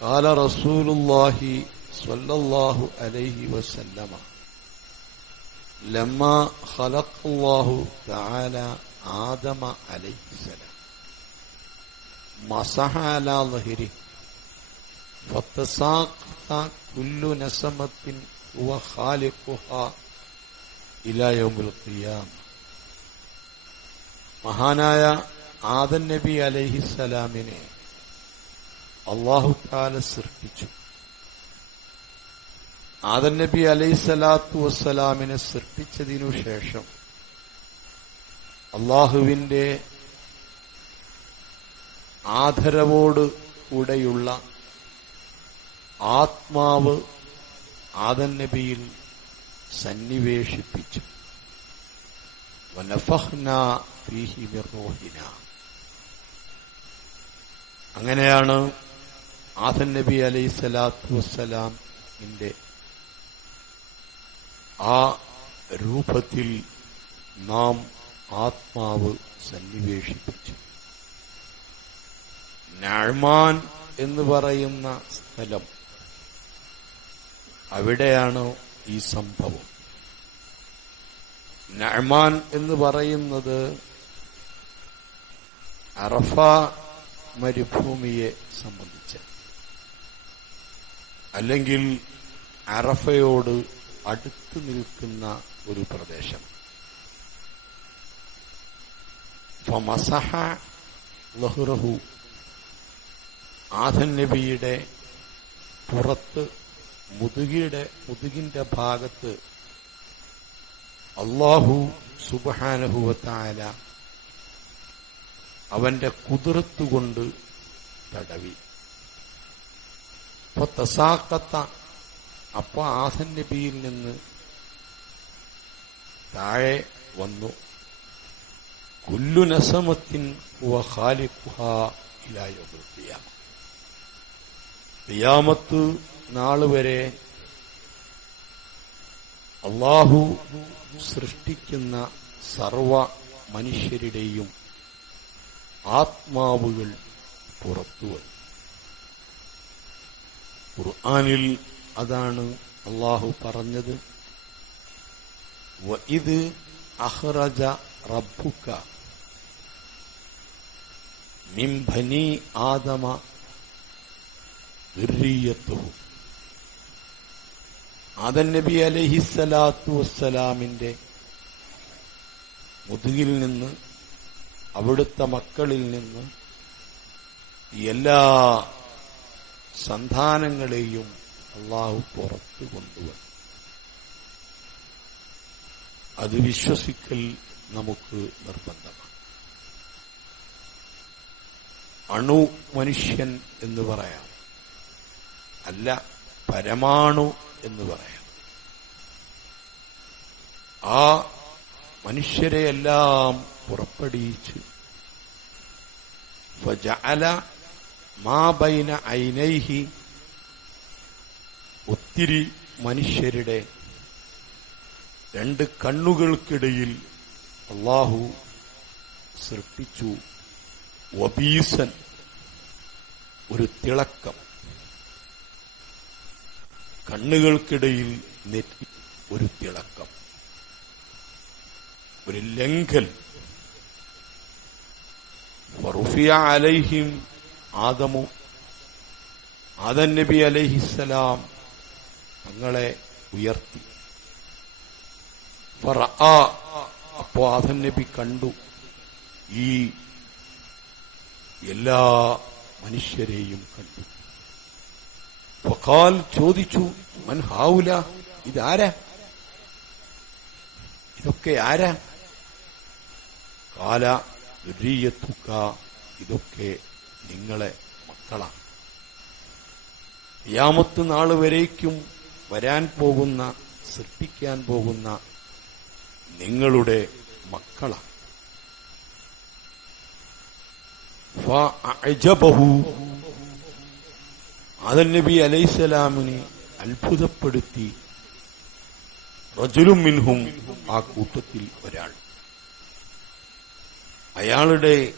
قال رسول الله صلى الله عليه وسلم لما خلق الله تعالى آدم عليه السلام مسح على ظهره فتساقط كل نسمة هو خالقها إلى يوم القيامة മഹാനായ ആദൻ നബി അലൈഹിസലാമിനെ അള്ളാഹു താല സൃഷ്ടിച്ചു. ആദൻ നബി അലൈഹിസലാത്തു വസ്സലാമിനെ സൃഷ്ടിച്ചതിനു ശേഷം അള്ളാഹുവിന്റെ ആദരവോട് കൂടെയുള്ള ആത്മാവ് ആദൻ നബിയിൽ സന്നിവേശിപ്പിച്ചു. അങ്ങനെയാണ് ആദൻ നബി അലൈഹി സ്വലാത്തു വസ്സലാമിന്റെ ആ രൂപത്തിൽ നാം ആത്മാവ് സന്നിവേശിപ്പിച്ചു. നഴ്മാൻ എന്ന് പറയുന്ന സ്ഥലം അവിടെയാണ് ഈ സംഭവം. നഴ്മാൻ എന്ന് പറയുന്നത് അറഫ മരുഭൂമിയെ സംബന്ധിച്ച. അല്ലെങ്കിൽ അറഫയോട് അടുത്ത് നിൽക്കുന്ന ഒരു പ്രദേശം. ഫമസഹ ലഹുറഹു. ആധൻ നബിയുടെ പുറത്ത് മുതുകിയുടെ മുതുകിന്റെ ഭാഗത്ത് അള്ളാഹു സുബഹാനുഭവത്തായ അവന്റെ കുതിർത്തുകൊണ്ട് തടവി. അപ്പൊ തസാക്കത്ത അപ്പൊ ആസൻ നബിയിൽ നിന്ന് താഴെ വന്നു. കുല്ലു നസമത്തിൻ ിയാമത്ത് നാൾ വരെ അള്ളാഹു സൃഷ്ടിക്കുന്ന സർവ മനുഷ്യരുടെയും ആത്മാവുകൾ പുറത്തു വന്നു. ഖുർആാനിൽ അതാണ് അള്ളാഹു പറഞ്ഞത്. ഇത് അഹ്റജ റബ്ബുക്ക മിംഭനി ആദമ ദുരീയത്വവും ആദൻ നബി അലഹിസലാത്തു വസ്സലാമിന്റെ മുതുകിൽ നിന്ന് അവിടുത്തെ മക്കളിൽ നിന്ന് എല്ലാ സന്താനങ്ങളെയും അള്ളാഹു പുറത്തു കൊണ്ടുവന്നു. അത് വിശ്വസിക്കൽ നമുക്ക് നിർബന്ധമാണ്. അണു മനുഷ്യൻ എന്ന് പറയാം. അല്ല പരമാണു എന്ന് പറയാം. ആ മനുഷ്യരെയെല്ലാം പുറപ്പെടുവിച്ച് ഫജഅല മാ ബൈന ഐനൈഹി. ഒത്തിരി മനുഷ്യരുടെ രണ്ട് കണ്ണുകൾക്കിടയിൽ അള്ളാഹു സൃഷ്ടിച്ചു ഒബീസൻ ഒരു തിളക്കം. കണ്ണുകൾക്കിടയിൽ നെറ്റി ഒരു തിളക്കം. ഒരു ലംഘൽ അലൈഹിം ആദമു ആദൻ നബി അലഹിസലാം തങ്ങളെ ഉയർത്തി. അപ്പോ ആദൻ നബി കണ്ടു. ഈ എല്ലാ മനുഷ്യരെയും കണ്ടു. ഫഖാൽ ചോദിച്ചു മൻ ഹാവുല? ഇതാരാ? ഇതൊക്കെ ആരാ? കാല ഇതൊക്കെ നിങ്ങളെ മക്കളാണ്. യാമത്ത് നാൾ വരേക്കും വരാൻ പോകുന്ന സൃഷ്ടിക്കാൻ പോകുന്ന നിങ്ങളുടെ മക്കളാണ്. അതൻ നബി അലൈസലാമിനെ അത്ഭുതപ്പെടുത്തി. റജുലും മിൻഹും ആ കൂട്ടത്തിൽ ഒരാൾ. അയാളുടെ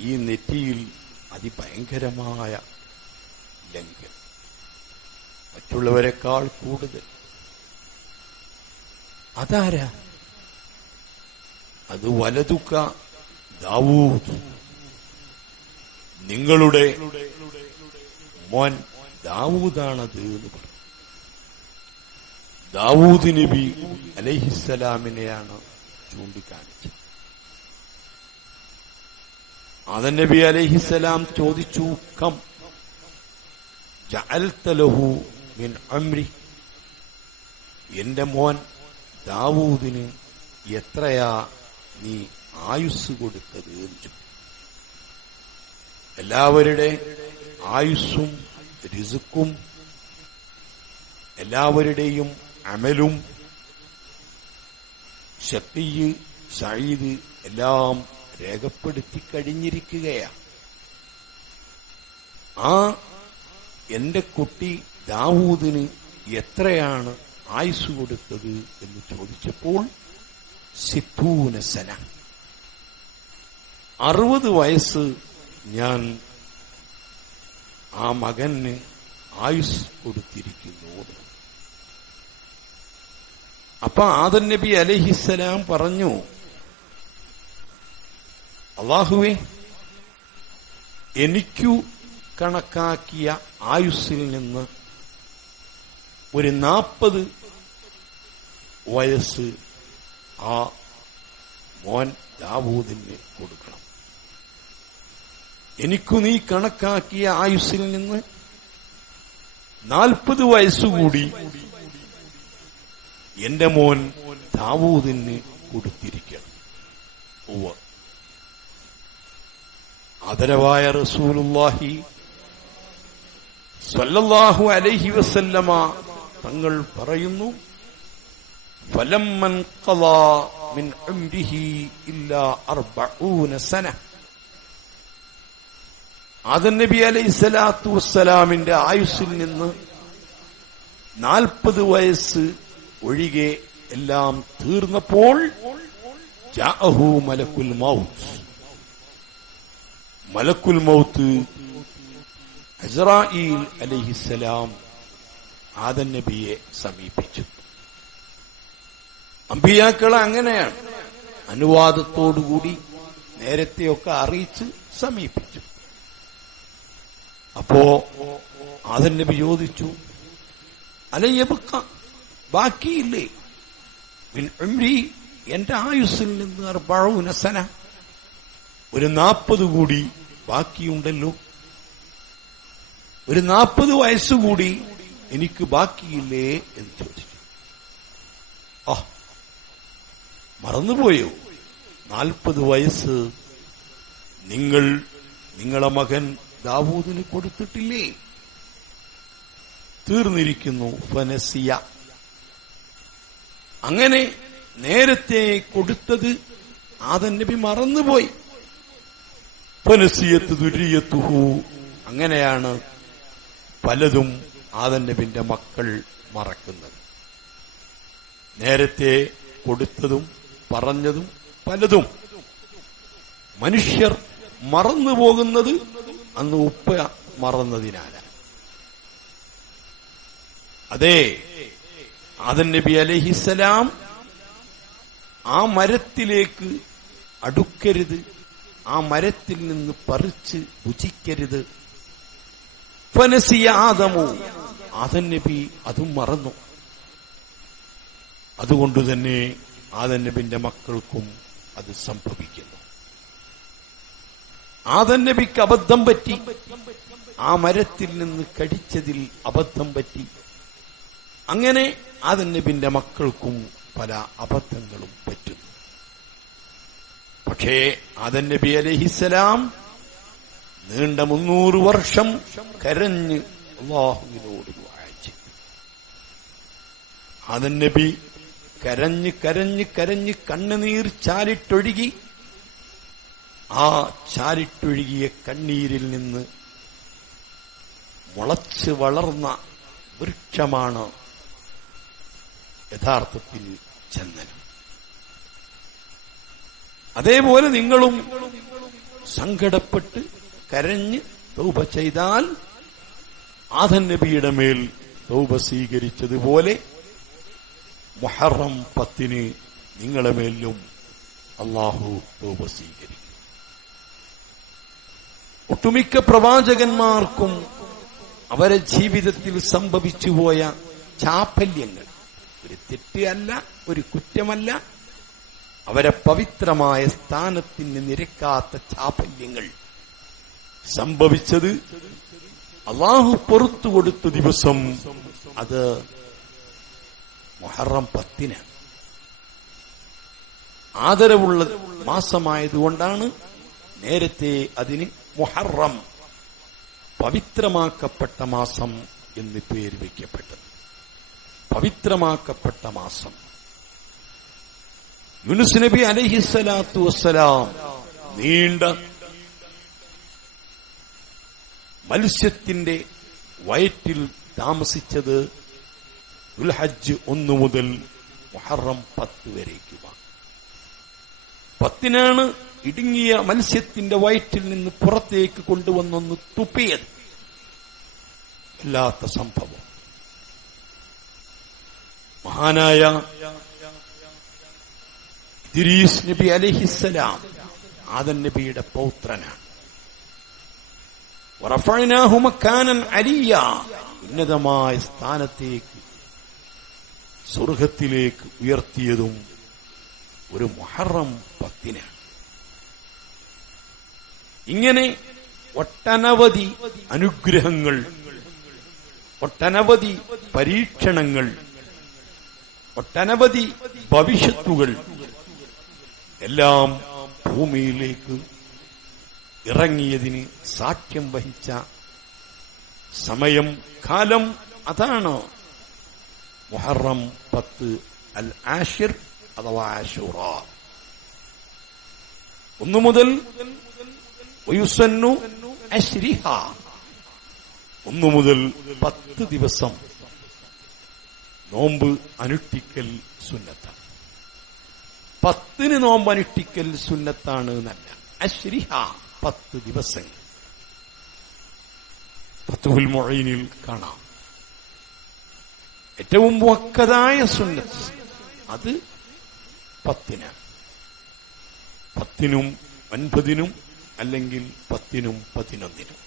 ഈ നെറ്റിയിൽ അതിഭയങ്കരമായ ലംഘനം. മറ്റുള്ളവരെക്കാൾ കൂടുതൽ. അതാരാ? അത് വലതുക്ക ദാവൂദ്. നിങ്ങളുടെ മോൻ ദാവൂദാണത് എന്ന് പറഞ്ഞു. ദാവൂദ് നബി അലഹിസലാമിനെയാണ് ചൂണ്ടിക്കാണിച്ചത്. ആദൻ നബി അലഹിസലാം ചോദിച്ചു കം ജഅൽതലഹു മിൻ അമ്രി എന്റെ മോൻ ദാവൂദിന് എത്രയാ നീ ആയുസ് കൊടുത്തത്? എന്ന് എല്ലാവരുടെ ആയുസ്സും രിസുക്കും എല്ലാവരുടെയും അമലും ശക്തിയ് സയ്യിദ് എല്ലാം രേഖപ്പെടുത്തി കഴിഞ്ഞിരിക്കുകയാണ് ആ എന്റെ കുട്ടി ദാവൂദിന് എത്രയാണ് ആയുസ് കൊടുത്തത് എന്ന് ചോദിച്ചപ്പോൾ സിദ്ധൂനസന അറുപത് വയസ്സ് ഞാൻ ആ മകന് ആയുസ് കൊടുത്തിരിക്കുന്നു. അപ്പൊ ആദൻ നബി അലഹിസലാം പറഞ്ഞു അള്ളാഹുവേ എനിക്കു കണക്കാക്കിയ ആയുസ്സിൽ നിന്ന് ഒരു നാൽപ്പത് വയസ്സ് ആ മോൻ ദാവൂദിന് കൊടുക്കണം. എനിക്കു നീ കണക്കാക്കിയ ആയുസ്സിൽ നിന്ന് നാൽപ്പത് വയസ്സുകൂടി എന്റെ മോൻ ദാവൂദിന് കൊടുത്തിരിക്കണം. ഉവ്വ. ആദരവായ റസൂലുല്ലാഹി സല്ലല്ലാഹു അലൈഹി വസല്ലമ തങ്ങൾ പറയുന്നു ഫലമ്മൻ ഖളാ മിൻ ഉംരിഹി ഇല്ലാ അർബഊന സന. ആദൻ നബി അലൈഹി സ്വലാത്തു വസ്സലാമിന്റെ ആയുസ്സിൽ നിന്ന് നാൽപ്പത് വയസ്സ് ഒഴികെ എല്ലാം തീർന്നപ്പോൾ ജാഅഹു മലക്കുൽ മൗത്ത്. മലക്കുൽ മൗത്ത്. അസ്രായിൽ അലഹിസലാം ആദൻ നബിയെ സമീപിച്ചു. അമ്പിയാക്കൾ അങ്ങനെയാണ് അനുവാദത്തോടുകൂടി നേരത്തെയൊക്കെ അറിയിച്ച് സമീപിച്ചു. അപ്പോ ആദൻ നബി ചോദിച്ചു അലയ്യബക്ക ബാക്കിയില്ലേ? എന്റെ ആയുസ്സിൽ നിന്ന് അർബഴവുനസന ഒരു നാൽപ്പത് കൂടി ബാക്കിയുണ്ടല്ലോ. ഒരു നാൽപ്പത് വയസ്സുകൂടി എനിക്ക് ബാക്കിയില്ലേ എന്ന് ചോദിച്ചു. ആ മറന്നുപോയോ? നാൽപ്പത് വയസ്സ് നിങ്ങൾ നിങ്ങളെ മകൻ ദാവൂദിന് കൊടുത്തിട്ടില്ലേ? തീർന്നിരിക്കുന്നു ഫനസിയ. അങ്ങനെ നേരത്തെ കൊടുത്തത് ആദൻ നബി മറന്നുപോയി. അങ്ങനെയാണ് പലതും ആദൻ നബിന്റെ മക്കൾ മറക്കുന്നത്. നേരത്തെ കൊടുത്തതും പറഞ്ഞതും പലതും മനുഷ്യർ മറന്നു പോകുന്നത് അന്ന് ഉപ്പ മറന്നതിനാലാണ്. അതെ ആദൻ നബി അലഹിസലാം ആ മരത്തിലേക്ക് അടുക്കരുത് ആ മരത്തിൽ നിന്ന് പറിച്ച് ഭുജിക്കരുത്. ഫനസിയ ആദമോ. ആദൻ നബി അതും മറന്നു. അതുകൊണ്ട് തന്നെ ആദൻ നബിന്റെ മക്കൾക്കും അത് സംഭവിക്കുന്നു. ആദൻ നബിക്ക് അബദ്ധം പറ്റി. ആ മരത്തിൽ നിന്ന് കടിച്ചതിൽ അബദ്ധം പറ്റി. അങ്ങനെ ആദൻ നബിന്റെ മക്കൾക്കും പല അബദ്ധങ്ങളും പറ്റുന്നു. പക്ഷേ ആദൻ നബി അലഹിസലാം നീണ്ട മുന്നൂറ് വർഷം കരഞ്ഞ് അള്ളാഹുവിനോട് ആദൻ നബി കരഞ്ഞ് കരഞ്ഞ് കരഞ്ഞ് കണ്ണുനീർ ചാലിട്ടൊഴുകി ആ ചാലിട്ടൊഴുകിയ കണ്ണീരിൽ നിന്ന് മുളച്ച് വളർന്ന വൃക്ഷമാണ് യഥാർത്ഥത്തിൽ ചന്ദനം. അതേപോലെ നിങ്ങളും സങ്കടപ്പെട്ട് കരഞ്ഞ് തൗപ ചെയ്താൽ ആദൻ നബിയുടെ മേൽ തൗബ സ്വീകരിച്ചതുപോലെ മൊഹറം പത്തിന് നിങ്ങളെ മേലും അള്ളാഹു തൗബ സ്വീകരിക്കും. ഒട്ടുമിക്ക പ്രവാചകന്മാർക്കും അവരെ ജീവിതത്തിൽ സംഭവിച്ചുപോയ ചാപ്പല്യങ്ങൾ ഒരു തെറ്റ് അല്ല ഒരു കുറ്റമല്ല അവരെ പവിത്രമായ സ്ഥാനത്തിന് നിരക്കാത്ത ചാപല്യങ്ങൾ സംഭവിച്ചത് അള്ളാഹു പുറത്തു കൊടുത്ത ദിവസം അത് മൊഹറം പത്തിന്. ആദരവുള്ള മാസമായതുകൊണ്ടാണ് നേരത്തെ അതിന് മുഹറം പവിത്രമാക്കപ്പെട്ട മാസം എന്ന് പേര് വയ്ക്കപ്പെട്ടത്. പവിത്രമാക്കപ്പെട്ട മാസം. യുനുസ് നബി അലഹിസ്സലാത്തു വസ്സലാം നീണ്ട മത്സ്യത്തിന്റെ വയറ്റിൽ താമസിച്ചത് ദുൽഹജ്ജ് ഒന്ന് മുതൽ മുഹറം പത്ത് വരേക്കുമാണ്. പത്തിനാണ് ഇടുങ്ങിയ മത്സ്യത്തിന്റെ വയറ്റിൽ നിന്ന് പുറത്തേക്ക് കൊണ്ടുവന്നൊന്ന് തുപ്പിയത്. വല്ലാത്ത സംഭവം. മഹാനായ ഇദ്രീസ് നബി അലഹിസലാം ആദൻ നബിയുടെ പൗത്രനാണ്. അലിയ. ഉന്നതമായ സ്ഥാനത്തേക്ക് സ്വർഗത്തിലേക്ക് ഉയർത്തിയതും ഒരു മുഹറം പത്തിനാണ്. ഇങ്ങനെ ഒട്ടനവധി അനുഗ്രഹങ്ങൾ ഒട്ടനവധി പരീക്ഷണങ്ങൾ ഒട്ടനവധി ഭവിഷ്യത്തുകൾ എല്ലാം ഭൂമിയിലേക്ക് ഇറങ്ങിയതിന് സാക്ഷ്യം വഹിച്ച സമയം കാലം അതാണ്? മുഹറം പത്ത് അൽ ആഷിർ അഥവാ ആഷുറ. ഒന്നു മുതൽ ഒന്നു മുതൽ പത്ത് ദിവസം നോമ്പ് അനുഷ്ഠിക്കൽ സുന്നത്താണ്. പത്തിന് നോമ്പ് അനുഷ്ഠിക്കൽ സുന്നത്താണ് എന്നല്ല. അശ്രിഹ പത്ത് ദിവസങ്ങൾ ഫത്തുഹുൽ മൊഴയിനിൽ കാണാം. ഏറ്റവും വക്കതായ സുന്നത്ത് അത് പത്തിനാണ് പത്തിനും ഒൻപതിനും അല്ലെങ്കിൽ പത്തിനും പതിനൊന്നിനും.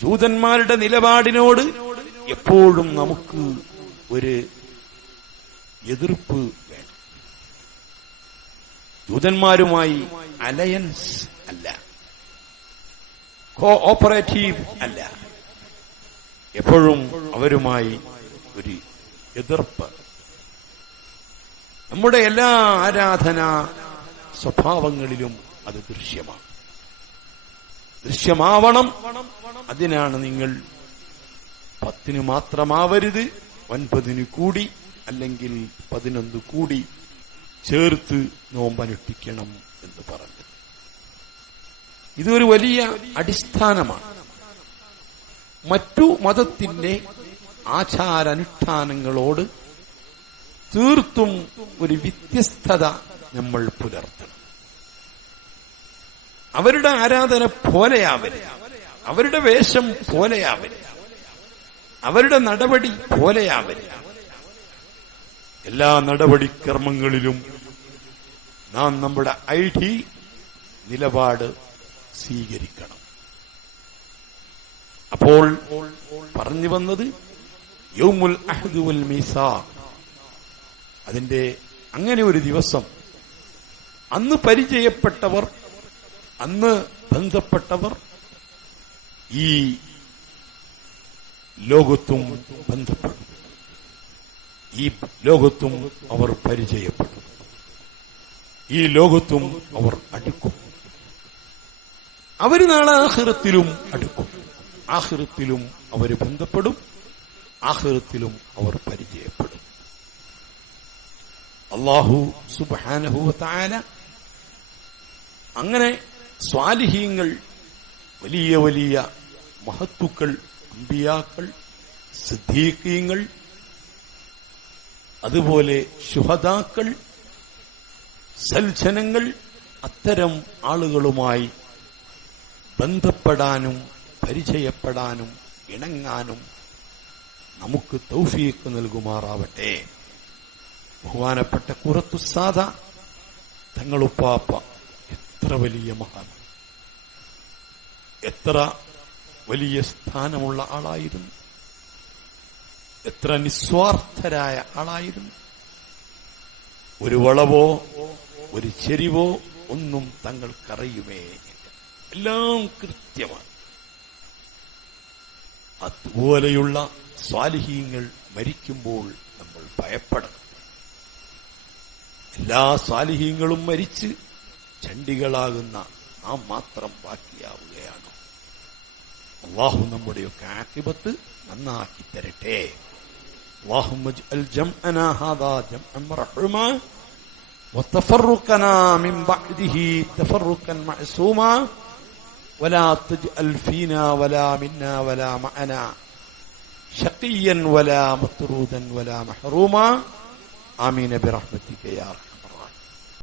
ജൂതന്മാരുടെ നിലപാടിനോട് എപ്പോഴും നമുക്ക് ഒരു എതിർപ്പ് വേണം ജൂതന്മാരുമായി അലയൻസ് അല്ല. കോഓപ്പറേറ്റീവ് അല്ല. എപ്പോഴും അവരുമായി ഒരു എതിർപ്പ്. നമ്മുടെ എല്ലാ ആരാധന സ്വഭാവങ്ങളിലും അത് ദൃശ്യമാണ്. ദൃശ്യമാവണം അതിനാണ് നിങ്ങൾ പത്തിന് മാത്രമാവരുത് ഒൻപതിന് കൂടി അല്ലെങ്കിൽ പതിനൊന്ന് കൂടി ചേർത്ത് നോമ്പനുഷ്ഠിക്കണം എന്ന് പറഞ്ഞു. ഇതൊരു വലിയ അടിസ്ഥാനമാണ്. മറ്റു മതത്തിന്റെ ആചാരാനുഷ്ഠാനങ്ങളോട് തീർത്തും ഒരു വ്യത്യസ്തത നമ്മൾ പുലർത്തണം. അവരുടെ ആരാധന പോലെയാവരുത്. അവരുടെ വേഷം പോലെയാവരുത്. അവരുടെ നടപടി പോലെയാവരുത്. എല്ലാ നടപടിക്രമങ്ങളിലും നാം നമ്മുടെ ഐ ടി നിലപാട് സ്വീകരിക്കണം. അപ്പോൾ പറഞ്ഞു വന്നത് യൗമുൽ അഹദുൽ വൽ മീസാ അതിന്റെ അങ്ങനെ ഒരു ദിവസം അന്ന് പരിചയപ്പെട്ടവർ അന്ന് ബന്ധപ്പെട്ടവർ ഈ ലോകത്തും ബന്ധപ്പെടും. ഈ ലോകത്തും അവർ പരിചയപ്പെടും ഈ ലോകത്തും അവർ അടുക്കും. അവർ നാളെ ആഹൃത്തിലും അടുക്കും. ആഹൃത്തിലും അവർ ബന്ധപ്പെടും. ആഹൃത്തിലും അവർ പരിചയപ്പെടും. അള്ളാഹു സുബാനഹുല അങ്ങനെ സ്വാലിഹീങ്ങൾ വലിയ വലിയ മഹത്തുക്കൾ അമ്പിയാക്കൾ സിദ്ധീക്കീങ്ങൾ അതുപോലെ ശുഹതാക്കൾ സൽജനങ്ങൾ അത്തരം ആളുകളുമായി ബന്ധപ്പെടാനും പരിചയപ്പെടാനും ഇണങ്ങാനും നമുക്ക് തൗഫീക്ക് നൽകുമാറാവട്ടെ. ബഹുമാനപ്പെട്ട കുറത്തുസാദ തങ്ങളുപ്പാപ്പ എത്ര വലിയ മഹാൻ. എത്ര വലിയ സ്ഥാനമുള്ള ആളായിരുന്നു. എത്ര നിസ്വാർത്ഥരായ ആളായിരുന്നു. ഒരു വളവോ ഒരു ചെരിവോ ഒന്നും തങ്ങൾക്കറിയുമേ. എല്ലാം കൃത്യമാണ്. അതുപോലെയുള്ള സ്വാലിഹീങ്ങൾ മരിക്കുമ്പോൾ നമ്മൾ ഭയപ്പെടണം. എല്ലാ സ്വാലിഹീങ്ങളും മരിച്ച് ചണ്ടികളാകുന്ന നാം മാത്രം ബാക്കിയാവുകയാണ്. അള്ളാഹു നമ്മുടെയൊക്കെ ആക്കിപത്ത് നന്നാക്കി തരട്ടെ. اللهم اجعل جمعنا هذا جمعا مرحوما وتفرقنا من بعده تفرقا معصوما ولا تجعل فينا ولا منا ولا معنا شقيا ولا مطرودا ولا محروما. آمين برحمتك يا رحمن